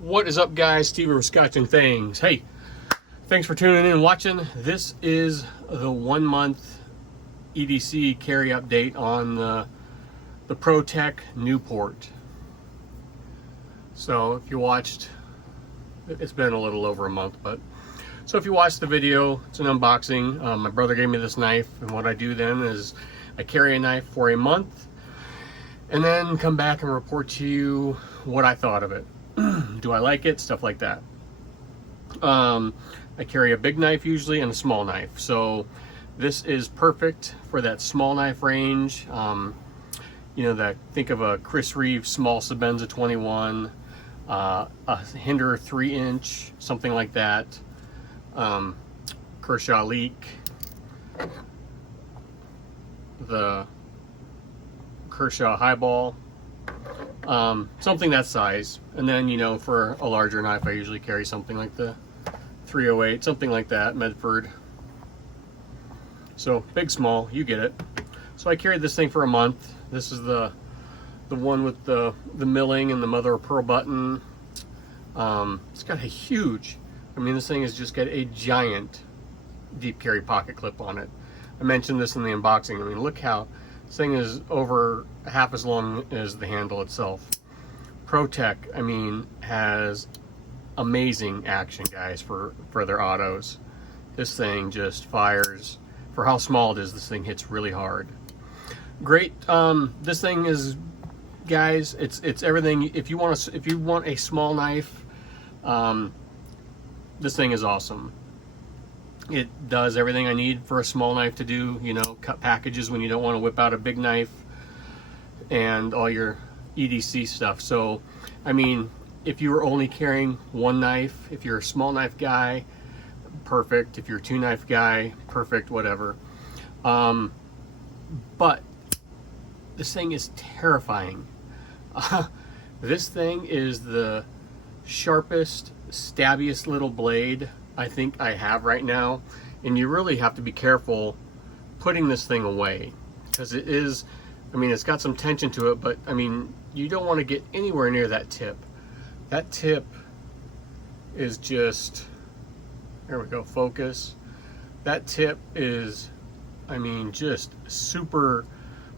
What is up, guys? Steve from Scotch and Things. Hey, thanks for tuning in and watching. This is the 1 month EDC carry update on the ProTech Newport. So if you watched, it's been a little over a month, but so if you watched the video, it's an unboxing. My brother gave me this knife, and what I do then is I carry a knife for a month and then come back and report to you what I thought of it. Do I like it? Stuff like that. I carry a big knife usually and a small knife, so this is perfect for that small knife range. You know, that, think of a Chris Reeve small Sebenza 21, a Hinder 3-inch, something like that. Kershaw Leak, the Kershaw Highball, something that size. And then, you know, for a larger knife, I usually carry something like the 308, something like that, Medford. So big, small, you get it. So I carried this thing for a month. This is the one with the milling and the mother of pearl button. It's got a huge, I mean, this thing has just got a giant deep carry pocket clip on it. I mentioned this in the unboxing. I mean, look how this thing is over half as long as the handle itself. ProTech, I mean, has amazing action, guys, for their autos. This thing just fires. For how small it is, this thing hits really hard. Great. This thing is, guys, it's everything. If you want a small knife, this thing is awesome. It does everything I need for a small knife to do, you know, cut packages when you don't want to whip out a big knife and all your EDC stuff. So, I mean, if you were only carrying one knife, if you're a small knife guy, perfect. If you're a 2-knife guy, perfect, whatever. But this thing is terrifying. This thing is the sharpest, stabbiest little blade I think I have right now, and you really have to be careful putting this thing away, because it is, I mean, it's got some tension to it, but I mean, you don't want to get anywhere near that tip. That tip is just, there we go, focus. That tip is, I mean, just super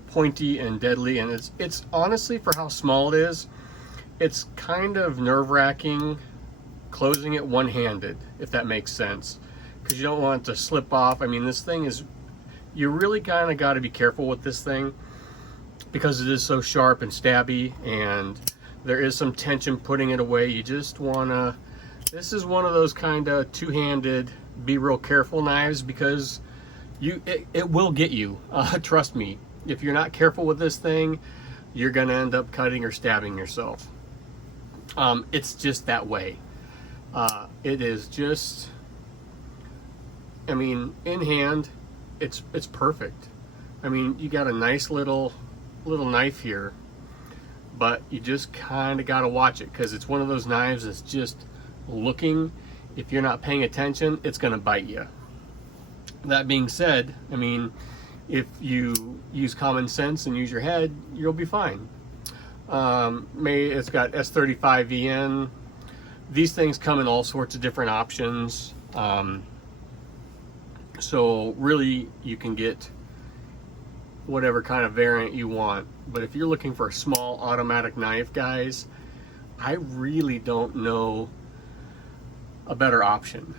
pointy and deadly, and it's honestly, for how small it is, it's kind of nerve-wracking closing it one-handed, if that makes sense, because you don't want it to slip off. I mean, this thing is, you really kind of got to be careful with this thing because it is so sharp and stabby, and there is some tension putting it away. You just want to, this is one of those kind of two-handed, be real careful knives, because it will get you. Trust me, if you're not careful with this thing, you're going to end up cutting or stabbing yourself. It's just that way. It is just, I mean, in hand, it's perfect. I mean, you got a nice little knife here, but you just kind of got to watch it, because it's one of those knives that's just looking. If you're not paying attention, it's going to bite you. That being said, I mean, if you use common sense and use your head, you'll be fine. It's got S35VN. These things come in all sorts of different options. So really, you can get whatever kind of variant you want. But if you're looking for a small automatic knife, guys, I really don't know a better option.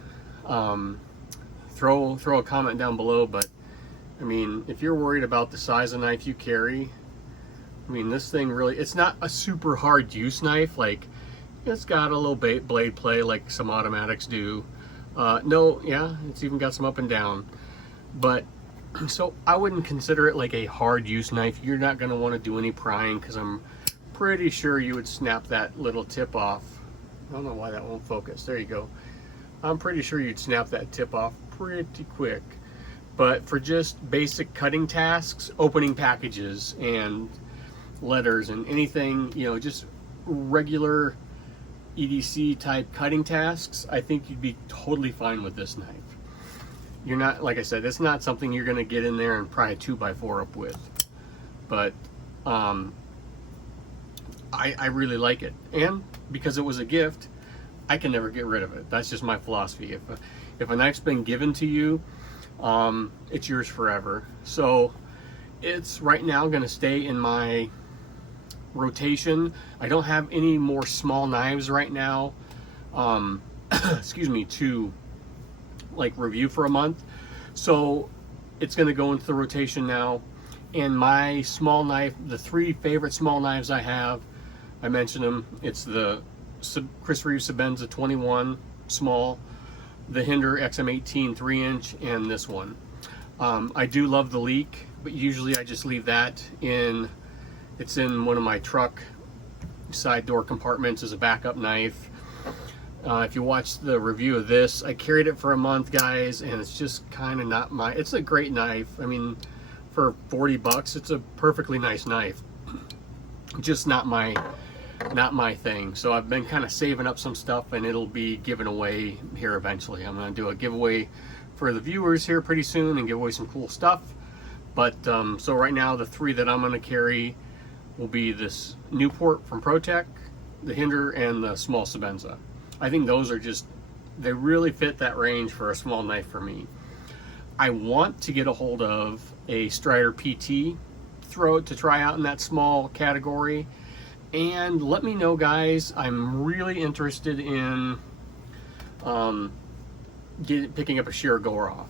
Throw a comment down below, but I mean, if you're worried about the size of knife you carry, I mean, this thing really, it's not a super hard use knife. Like, it's got a little blade play like some automatics do. No, yeah, it's even got some up and down. But, so I wouldn't consider it like a hard use knife. You're not going to want to do any prying, because I'm pretty sure you would snap that little tip off. I don't know why that won't focus. There you go. I'm pretty sure you'd snap that tip off pretty quick. But for just basic cutting tasks, opening packages and letters and anything, you know, just regular EDC type cutting tasks, I think you'd be totally fine with this knife. You're not, like I said, it's not something you're going to get in there and pry a 2x4 up with. But I really like it, and because it was a gift, I can never get rid of it. That's just my philosophy. If a knife's been given to you, it's yours forever. So it's right now going to stay in my rotation. I don't have any more small knives right now, excuse me, to like review for a month. So it's going to go into the rotation now. And my small knife, the 3 favorite small knives I have, I mentioned them. It's the Chris Reeve Sebenza 21 small, the Hinder XM18 3-inch, and this one. I do love the leak, but usually I just leave that in. It's in one of my truck side door compartments as a backup knife. If you watch the review of this, I carried it for a month, guys, and it's just kind of not my. It's a great knife. I mean, for 40 bucks, it's a perfectly nice knife. Just not my thing. So I've been kind of saving up some stuff, and it'll be given away here eventually. I'm going to do a giveaway for the viewers here pretty soon and give away some cool stuff. But so right now, the 3 that I'm going to carry will be this Newport from ProTech, the Hinder, and the small Sebenza. I think those are just, they really fit that range for a small knife for me. I want to get a hold of a Strider PT throat to try out in that small category. And let me know, guys, I'm really interested in picking up a shear Goroff.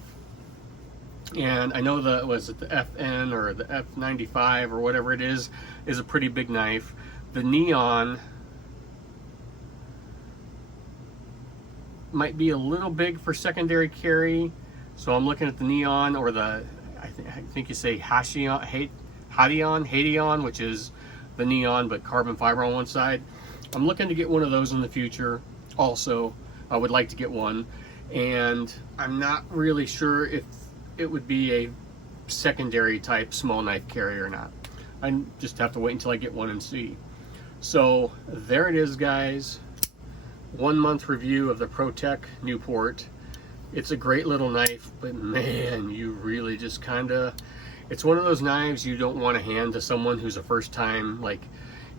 And I know the, was it the FN or the F95 or whatever it is a pretty big knife. The Neon might be a little big for secondary carry, so I'm looking at the Neon, or the, I think you say Hadeon, which is the Neon but carbon fiber on one side. I'm looking to get one of those in the future. Also, I would like to get one, and I'm not really sure if it would be a secondary type small knife carrier or not. I just have to wait until I get one and see. So there it is, guys. 1 month review of the ProTech Newport. It's a great little knife, but man, you really just kind of, it's one of those knives you don't want to hand to someone who's a first time, like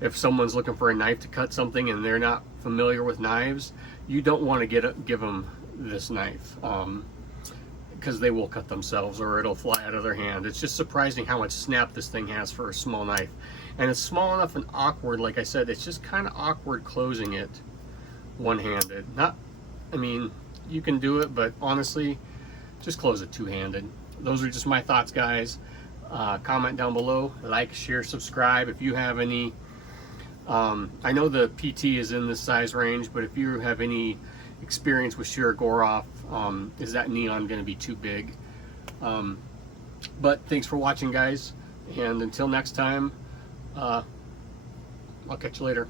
if someone's looking for a knife to cut something and they're not familiar with knives, you don't want to give them this knife, because they will cut themselves or it'll fly out of their hand. It's just surprising how much snap this thing has for a small knife. And it's small enough and awkward, like I said, it's just kind of awkward closing it one-handed. Not, I mean, you can do it, but honestly, just close it two-handed. Those are just my thoughts, guys. Comment down below, like, share, subscribe. If you have any, I know the PT is in this size range, but if you have any experience with shear Goroff, is that Neon going to be too big? But thanks for watching, guys, and until next time, I'll catch you later.